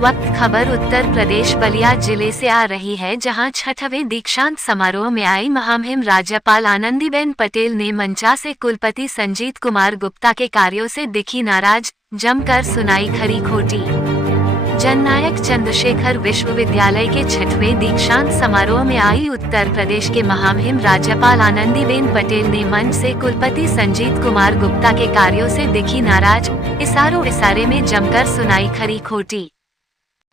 वक्त खबर उत्तर प्रदेश बलिया जिले से आ रही है, जहां 6वें दीक्षांत समारोह में आई महामहिम राज्यपाल आनंदीबेन पटेल ने मंचा से कुलपति संजीत कुमार गुप्ता के कार्यों से दिखी नाराज, जमकर सुनाई खरी खोटी। जननायक चंद्रशेखर विश्वविद्यालय के 6वें दीक्षांत समारोह में आई उत्तर प्रदेश के महामहिम राज्यपाल आनंदीबेन पटेल ने मंच से कुलपति संजीत कुमार गुप्ता के कार्यों से दिखी नाराज, इशारों इशारे में जमकर सुनाई खरी खोटी।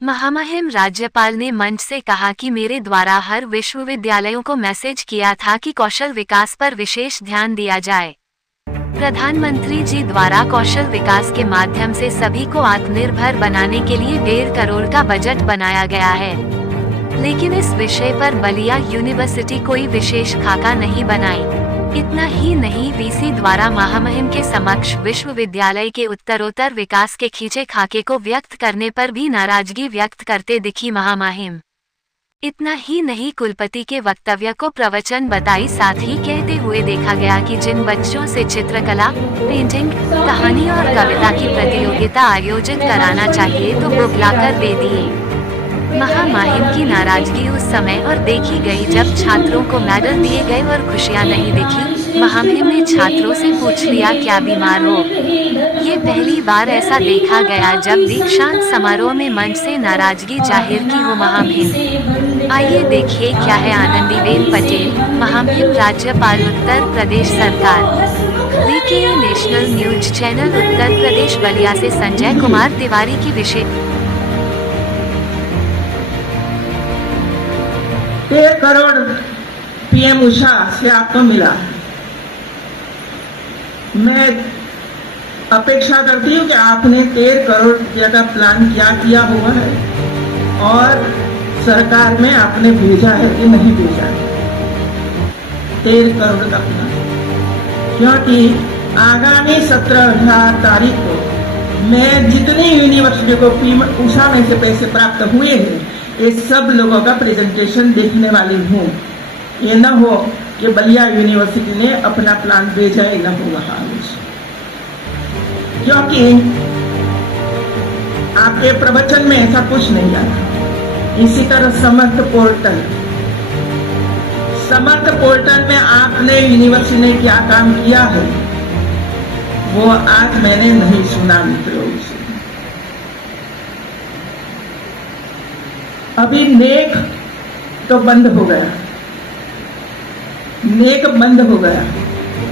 महामहिम राज्यपाल ने मंच से कहा कि मेरे द्वारा हर विश्वविद्यालयों को मैसेज किया था कि कौशल विकास पर विशेष ध्यान दिया जाए। प्रधानमंत्री जी द्वारा कौशल विकास के माध्यम से सभी को आत्मनिर्भर बनाने के लिए 1.5 करोड़ का बजट बनाया गया है, लेकिन इस विषय पर बलिया यूनिवर्सिटी कोई विशेष खाका नहीं बनाई। इतना ही नहीं, वीसी द्वारा महामहिम के समक्ष विश्वविद्यालय के उत्तरोत्तर विकास के खींचे खाके को व्यक्त करने पर भी नाराजगी व्यक्त करते दिखी महामहिम। इतना ही नहीं, कुलपति के वक्तव्य को प्रवचन बताई, साथ ही कहते हुए देखा गया कि जिन बच्चों से चित्रकला, पेंटिंग, कहानी और कविता की प्रतियोगिता आयोजित कराना चाहिए तो बुक लाकर दे दिए। महामहिम की नाराजगी उस समय और देखी गई जब छात्रों को मेडल दिए गए और खुशियां नहीं दिखी। महामहिम ने छात्रों से पूछ लिया, क्या बीमार हो? ये पहली बार ऐसा देखा गया जब दीक्षांत समारोह में मंच से नाराजगी जाहिर की हो महामहिम। आइए देखिए क्या है आनंदीबेन पटेल, महामहिम राज्यपाल उत्तर प्रदेश सरकार। VK national news channel Uttar Pradesh Ballia से संजय कुमार तिवारी की विशेष। 1.5 करोड़ पीएम उषा से आपको मिला। मैं अपेक्षा करती हूँ कि आपने 1.5 करोड़ रुपया का प्लान क्या किया हुआ है और सरकार में आपने भेजा है कि नहीं भेजा है 1.5 करोड़ का प्लान, क्योंकि आगामी 17 तारीख को मैं जितनी यूनिवर्सिटी को पीएम उषा में से पैसे प्राप्त हुए हैं, ये सब लोगों का प्रेजेंटेशन देखने वाली हूँ। ये न हो कि बलिया यूनिवर्सिटी ने अपना प्लान भेजा, ये न हो रहा है, क्योंकि आपके प्रवचन में ऐसा कुछ नहीं आया। इसी तरह समर्थ पोर्टल में आपने यूनिवर्सिटी ने क्या काम किया है वो आज मैंने नहीं सुना मित्रों से। अभी नेक तो बंद हो गया,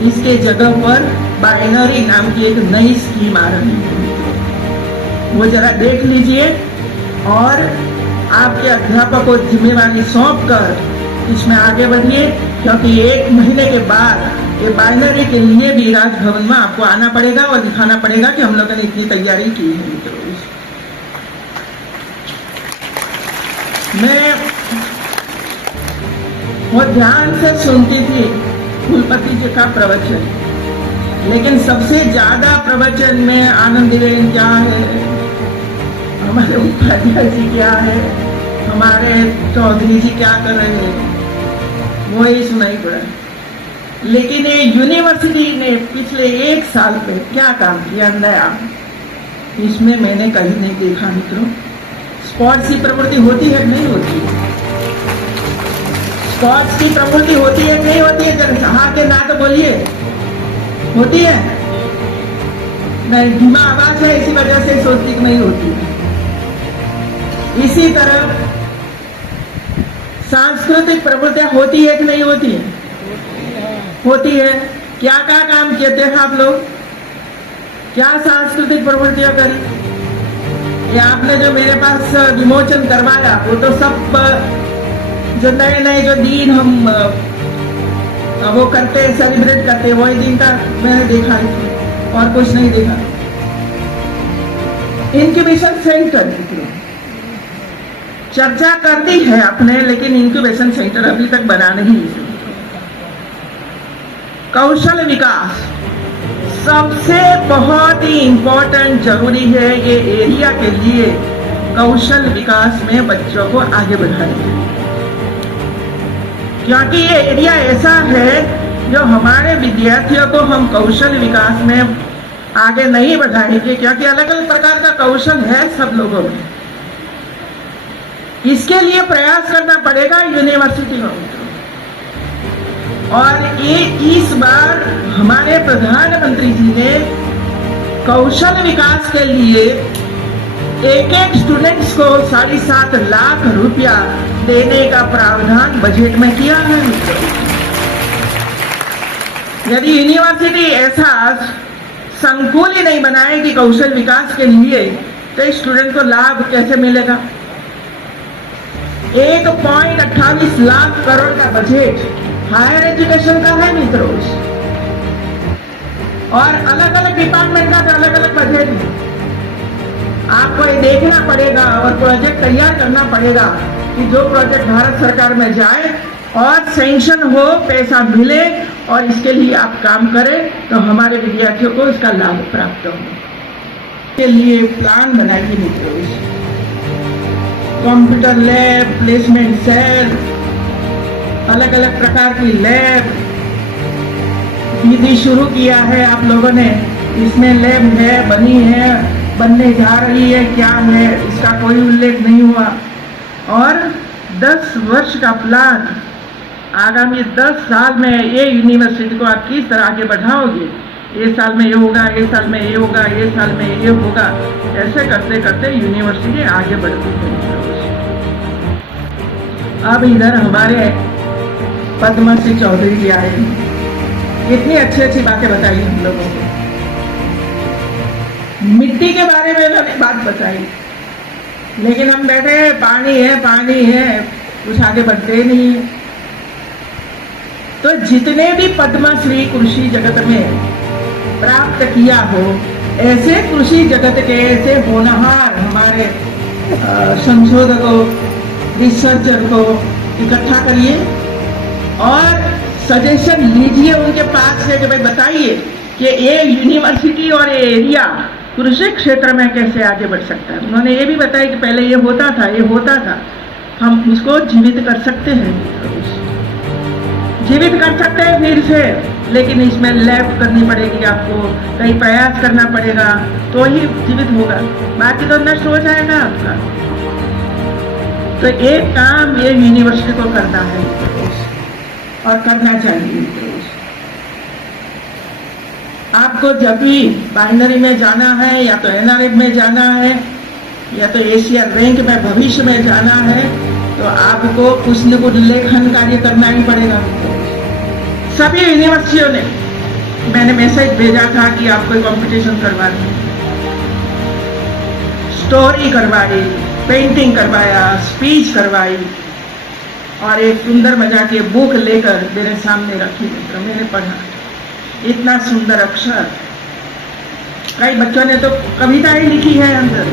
इसके जगह पर बाइनरी नाम की एक नई स्कीम आ रही है, वो जरा देख लीजिए और आपके अध्यापक को जिम्मेवारी सौंप कर इसमें आगे बढ़िए, क्योंकि 1 महीने के बाद ये बाइनरी के लिए भी राजभवन में आपको आना पड़ेगा और दिखाना पड़ेगा कि हम लोगों ने इतनी तैयारी की है। मैं बहुत ध्यान से सुनती थी कुलपति जी का प्रवचन, लेकिन सबसे ज्यादा प्रवचन में आनंदीबेन क्या है, हमारे उपाध्याय जी क्या है, हमारे चौधरी जी क्या कर रहे हैं, वो ही सुनाई पड़ा। लेकिन ये यूनिवर्सिटी ने पिछले 1 साल में क्या काम किया नया, इसमें मैंने कहीं नहीं देखा मित्रों। स्पोर्ट्स की प्रवृत्ति होती है नहीं होती है? स्पोर्ट्स की प्रवृत्ति होती है नहीं होती है? जरा हाँ के ना तो बोलिए, होती है? मैं धीमा आवाज है इसी वजह से सोचती नहीं होती है। इसी तरह सांस्कृतिक प्रवृत्तियां होती है कि नहीं होती है? होती है। क्या काम किए थे आप लोग? क्या सांस्कृतिक प्रवृत्तियां करी? ये आपने जो मेरे पास विमोचन करवाया वो तो सब जो नए जो दिन हम वो करते सेलिब्रेट करते वही दिन का मैंने देखा है और कुछ नहीं देखा। इंक्यूबेशन सेंटर चर्चा कर दी है आपने, लेकिन इंक्यूबेशन सेंटर अभी तक बना नहीं। कौशल विकास सबसे बहुत ही इम्पोर्टेंट जरूरी है ये एरिया के लिए, कौशल विकास में बच्चों को आगे बढ़ाने, क्योंकि ये एरिया ऐसा है जो हमारे विद्यार्थियों को हम कौशल विकास में आगे नहीं बढ़ाएंगे, क्योंकि अलग अलग प्रकार का कौशल है सब लोगों में। इसके लिए प्रयास करना पड़ेगा यूनिवर्सिटी में। और ये इस बार हमारे प्रधानमंत्री जी ने कौशल विकास के लिए एक एक स्टूडेंट्स को 7.5 लाख रुपया देने का प्रावधान बजट में किया है। यदि यूनिवर्सिटी ऐसा संकुल ही नहीं बनाएगी कौशल विकास के लिए, तो स्टूडेंट को लाभ कैसे मिलेगा? 1.28 लाख करोड़ का बजट हायर एजुकेशन का है मित्रों, और अलग अलग डिपार्टमेंट का तो अलग अलग बजट है। आपको ये देखना पड़ेगा और प्रोजेक्ट तैयार करना पड़ेगा कि जो प्रोजेक्ट भारत सरकार में जाए और सैंक्शन हो, पैसा मिले, और इसके लिए आप काम करें तो हमारे विद्यार्थियों को इसका लाभ प्राप्त हो। के लिए प्लान बनाइए मित्रों, कंप्यूटर लैब, प्लेसमेंट सेल, अलग अलग प्रकार की लैब विधि शुरू किया है आप लोगों ने। इसमें लैब है, बनी है, बनने जा रही है, क्या है इसका कोई उल्लेख नहीं हुआ। और 10 वर्ष का प्लान, आगामी 10 साल में ये यूनिवर्सिटी को आप किस तरह आगे बढ़ाओगे, ये साल में ये होगा, ये साल में ये होगा, ये साल में ये होगा, ऐसे करते करते यूनिवर्सिटी आगे बढ़ती है। अब इधर हमारे पद्मश्री चौधरी जी आए, इतनी अच्छी अच्छी बातें बताई हम लोगों को। मिट्टी के बारे में उन्होंने बात बताई, लेकिन हम बैठे पानी है, कुछ आगे बढ़ते नहीं है। तो जितने भी पद्मश्री कृषि जगत में प्राप्त किया हो, ऐसे कृषि जगत के ऐसे होनहार हमारे संशोधकों, रिसर्चर को इकट्ठा करिए और सजेशन लीजिए उनके पास से कि भाई बताइए कि ये यूनिवर्सिटी और ये एरिया कृषि क्षेत्र में कैसे आगे बढ़ सकता है। उन्होंने ये भी बताया कि पहले ये होता था, हम उसको जीवित कर सकते हैं, जीवित कर सकते हैं फिर से, लेकिन इसमें लैब करनी पड़ेगी, आपको कहीं प्रयास करना पड़ेगा तो ही जीवित होगा, बाकी तो नष्ट हो जाएगा आपका। तो एक काम ये यूनिवर्सिटी को करना है और करना चाहिए। आपको जब भी बाइनरी में जाना है, या तो एनआरएफ में जाना है, या तो एशिया रैंक में भविष्य में जाना है, तो आपको कुछ न कुछ लेखन कार्य करना ही पड़ेगा। सभी यूनिवर्सिटियों ने मैंने मैसेज भेजा था कि आप कोई कंपटीशन करवानी, स्टोरी करवाई, पेंटिंग करवाया, स्पीच करवाई, और एक सुंदर मजा की बुक लेकर मेरे सामने रखी। मैंने पढ़ा, इतना सुंदर अक्षर, कई बच्चों ने तो कविताएं लिखी है अंदर।